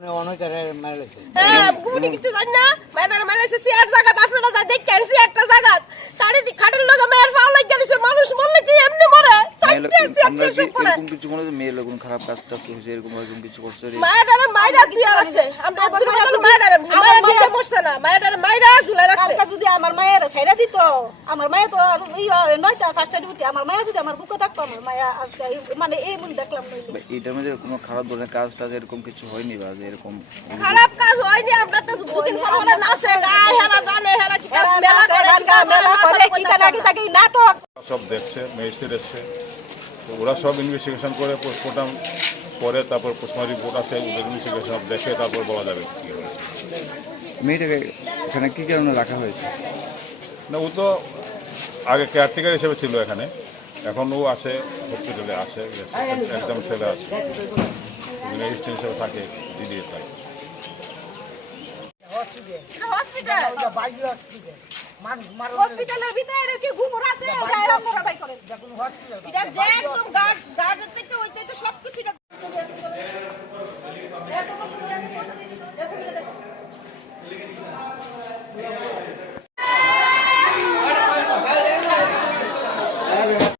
হ্যাঁ গুটি কিছু জানি না মেয়েটারে মারলেছে সিয়ার জায়গা আপনারা যা দেখেন সিয়ারটা জায়গা খাটের লোক মেয়ের ফাও লাগি গেছে মানুষ মরলে কি এমনি মরে এরকম কিছু মনে হয় মেয়ে লোক খারাপ কাজ টাজ হয়েছে এরকম কিছু করছে মেয়েটারে মাইরা তুইয়া রাখছে আমরা মেয়েটারে মাইরা দিতে বসছে না মেয়েটারে মাইরা ঝুলা রাখছে যদি আমার মায়ের ছেড়ে দিত আমার মায়ে তো আর নয়টা 5টা ডিউটি আমার মায়ে যদি আমার বুকে থাকতো আমার মায়া আজকে মানে এই মন দেখলাম এটার মধ্যে কোনো খারাপ ধরনের কাজ টাজ এরকম কিছু হয়নি বা যে এরকম খারাপ কাজ হয়নি আমরা তো দুদিন পর পরে নাচে গায় হেরা জানে হেরা কি মেলা করে কি তাকে নাটক সব দেখছে ম্যাজিস্ট্রেট এসছে তো ওরা সব ইনভেস্টিগেশন করে পোস্টমর্টম করে তারপর পোস্টমর্টম রিপোর্ট আছে ওদের ইনভেস্টিগেশন দেখে তারপর বলা যাবে কী হয়েছে। মেয়েটাকে এখানে কী কারণে রাখা হয়েছে? না ও তো আগে কেয়ারটেকার হিসেবে ছিল এখানে, এখন ও আসে হসপিটালে আসে একদম ছেলে আছে রেজিস্ট্রেশন হিসেবে থাকে দিদির থাকে হসপিটালের ভিতরে কি ঘুমর আছে ওটা এরকম করে বাই করে দেখুন হসপিটাল এটা যে একদম গার্ড থেকে ওইতে তো সবকিছু এত বছর